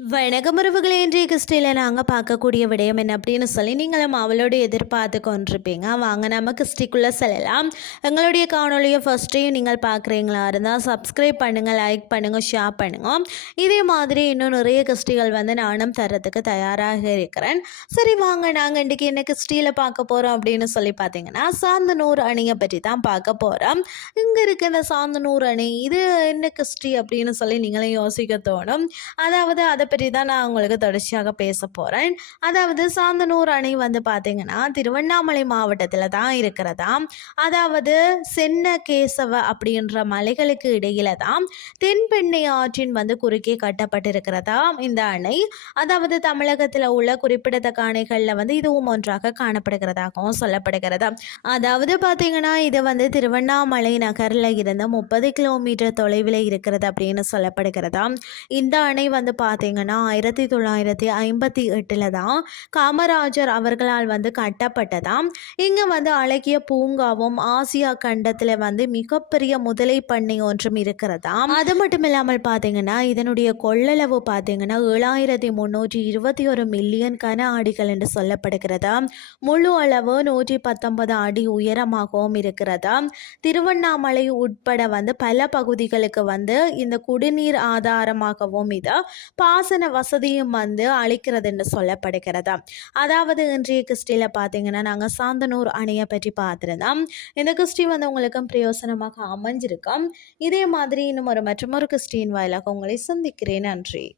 வணக்கம் உறவுகளே இன்றைய கிறிஸ்டியில் நாங்கள் பார்க்கக்கூடிய விடயம் என்ன அப்படின்னு சொல்லி நீங்களும் அவளோட எதிர்பார்த்து கொண்டிருப்பீங்க. வாங்க நம்ம கிறிஸ்டிக்குள்ளே செல்லலாம். எங்களுடைய காணொலியை ஃபஸ்ட்டையும் நீங்கள் பார்க்குறீங்களா இருந்தால் சப்ஸ்கிரைப் பண்ணுங்கள் லைக் பண்ணுங்கள் ஷேர் பண்ணுங்கள் இதே மாதிரி இன்னும் நிறைய கிறிஸ்டிகள் வந்து நானும் தரத்துக்கு தயாராக இருக்கிறேன். சரி வாங்க நாங்கள் இன்றைக்கி என்ன கிறிஸ்டியில் பார்க்க போகிறோம் அப்படின்னு சொல்லி பார்த்தீங்கன்னா சாந்தனூர் அணியை பற்றி தான் பார்க்க போகிறோம் இங்கே இருக்க இந்த சாந்தனூர் அணி இது என்ன கிறிஸ்டி அப்படின்னு சொல்லி நீங்களே யோசிக்க தோணும். அதாவது அதை பற்றி தான் நான் உங்களுக்கு தொடர்ச்சியாக பேச போகிறேன் அதாவது சாந்தனூர் அணை வந்து பார்த்திங்கன்னா திருவண்ணாமலை மாவட்டத்தில் தான் இருக்கிறதா? அதாவது சென்ன கேசவ அப்படின்ற மலைகளுக்கு இடையில தான் தென்பெண்ணை ஆற்றின் வந்து குறுக்கே கட்டப்பட்டிருக்கிறதா இந்த அணை? அதாவது தமிழகத்தில் உள்ள குறிப்பிடத்தக்க அணைகளில் வந்து இதுவும் ஒன்றாக காணப்படுகிறதாகவும் சொல்லப்படுகிறது. அதாவது பார்த்தீங்கன்னா இது வந்து திருவண்ணாமலை நகரில் இருந்து முப்பது கிலோமீட்டர் தொலைவில் இருக்கிறது அப்படின்னு சொல்லப்படுகிறதா இந்த அணை வந்து பார்த்தீங்கன்னா ஆயிரத்தி தொள்ளாயிரத்தி ஐம்பத்தி எட்டில் தான் காமராஜர் அவர்களால் வந்து கட்டப்பட்டதாம். இங்கே வந்து அழகிய பூங்காவும் ஆசியா கண்டத்தில் வந்து மிகப்பெரிய முதலை பண்ணை ஒன்றும் இருக்கிறதாம். அது மட்டும் இல்லாமல் பார்த்தீங்கன்னா இதனுடைய கொள்ளளவு பார்த்தீங்கன்னா ஏழாயிரத்தி முந்நூற்றி இருபத்தி ஒரு மில்லியன் கன அடிகள் என்று சொல்லப்படுகிறது முழு அளவு நூற்றி பத்தொன்பது அடி உயரமாகவும் இருக்கிறது திருவண்ணாமலை உட்பட வந்து பல பகுதிகளுக்கு வந்து இந்த குடிநீர் ஆதாரமாகவும் இது பாசன வசதியும் வந்து அளிக்கிறது என்று சொல்லப்படுகிறது? அதாவது இன்றைய கிறிஸ்டியில் பார்த்தீங்கன்னா நாங்கள் சாந்தனூர் அணையை பற்றி பார்த்துருந்தோம். இந்த கிறிஸ்டி வந்து உங்களுக்கும் பிரயோசனமாக அமைஞ்சிருக்கோம். இதே மாதிரி இன்னும் ஒரு மற்றொரு கிறிஸ்டின் வாயிலாக உங்களை சந்திக்கிறேன். நன்றி.